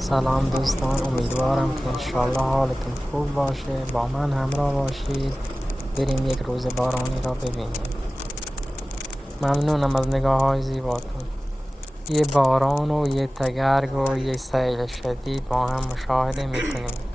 سلام دوستان، امیدوارم که انشالله حالتون خوب باشه. با من همراه باشید بریم یک روز بارانی را ببینیم. ممنونم از نگاه های زیباتون. یه باران و یه تگرگ و یه سیل شدید با هم مشاهده میکنیم.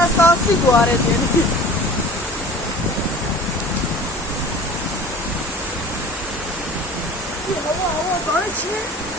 اساسی وارد یعنی هوا داره چیه؟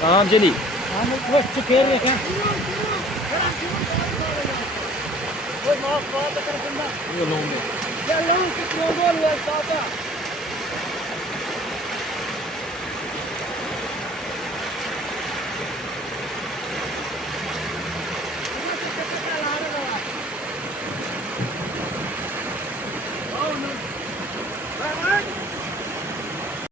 تمام جلي يلا